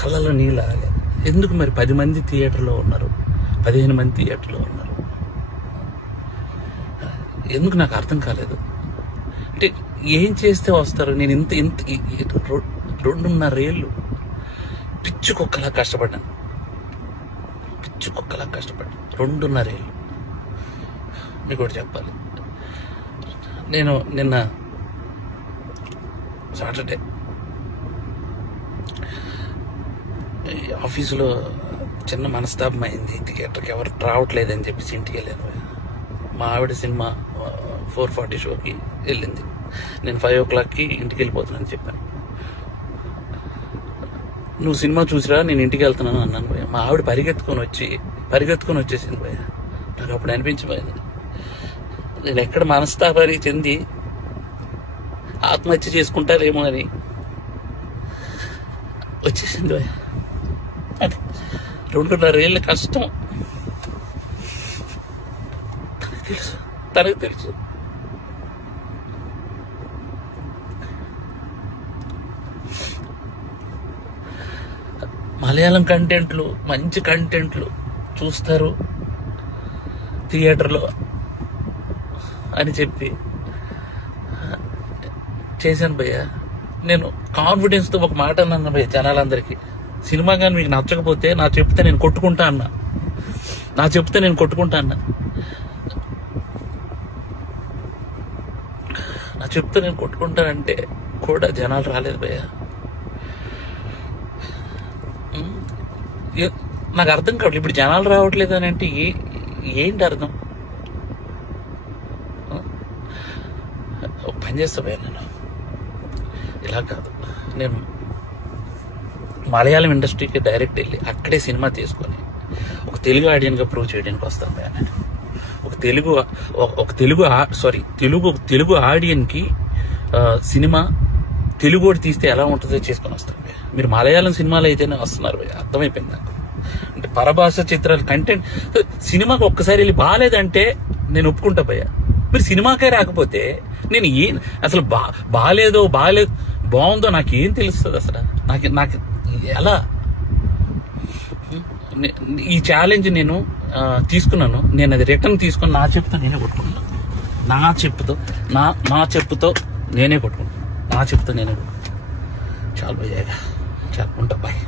కళ్ళలో నీళ్ళు ఆగలేదు. ఎందుకు మరి 10 మంది థియేటర్లో ఉన్నారు, 15 మంది థియేటర్లో ఉన్నారు, ఎందుకు నాకు అర్థం కాలేదు. అంటే ఏం చేస్తే వస్తారు? నేను ఇంత 2.5 ఏళ్ళు పిచ్చుకొక్కలా కష్టపడ్డాను, 2.5 ఏళ్ళు. మీకు ఒకటి చెప్పాలి, నేను నిన్న సాటర్డే ఆఫీసులో చిన్న మనస్తాపం అయింది. థియేటర్కి ఎవరు రావట్లేదని చెప్పేసి ఇంటికి వెళ్ళాను. మా ఆవిడ సినిమా 4:40 షోకి వెళ్ళింది. నేను 5 o'clockకి ఇంటికి వెళ్ళిపోతున్నాను చెప్పాను. నువ్వు సినిమా చూసిరా, నేను ఇంటికి వెళ్తున్నాను అన్నాను భయ్య. మా ఆవిడ పరిగెత్తుకొని వచ్చేసింది భయ్య. నాకు అప్పుడు అనిపించిపోయింది, నేను ఎక్కడ మనస్తాపానికి చెంది ఆత్మహత్య చేసుకుంటారేమో అని వచ్చేసింది భయ్య. అది 2.5 ఏళ్ళ కష్టం తనకు తెలుసు. మలయాళం కంటెంట్లు, మంచి కంటెంట్లు చూస్తారు థియేటర్లో అని చెప్పి చేశాను భయ్య. నేను కాన్ఫిడెన్స్తో ఒక మాట అన్నాను భయ్య జనాలందరికీ, సినిమా కానీ మీకు నచ్చకపోతే నా చెప్తే నేను కొట్టుకుంటా అన్నా. నా చెప్తే నేను కొట్టుకుంటానంటే కూడా జనాలు రాలేదు భయ్య. నాకు అర్థం కావట్లేదు, ఇప్పుడు జనాలు రావట్లేదు అని అంటే ఏంటి అర్థం? పని చేస్తా భయ్య, నేను ఇలా కాదు, నేను మలయాళం ఇండస్ట్రీకి డైరెక్ట్ వెళ్ళి అక్కడే సినిమా తీసుకొని ఒక తెలుగు ఆడియన్గా ప్రూవ్ చేయడానికి వస్తాను భయ్య. నేను తెలుగు ఆడియన్కి సినిమా తెలుగు తీస్తే ఎలా ఉంటుందో చేసుకొని వస్తాను భయ్య. మీరు మలయాళం సినిమాలు అయితేనే వస్తున్నారు భయ్య, అర్థమైపోయింది నాకు. అంటే పరభాష చిత్రాలు కంటెంట్ సినిమాకి ఒక్కసారి వెళ్ళి బాగాలేదంటే నేను ఒప్పుకుంటా భయ్య. మీరు సినిమాకే రాకపోతే నేను అసలు బాగాలేదు బాగుందో నాకేం తెలుస్తుంది అసలు? నాకు ఎలా ఈ ఛాలెంజ్ నేను తీసుకున్నాను. నేను అది రిటర్న్ తీసుకొని నా చెప్పుతో నేనే కొట్టుకుంటాను. నా చెప్పుతో నేనే కొట్టుకుంటాను. చాలు భయ్యా, చాలు ఉంటా బాయ్.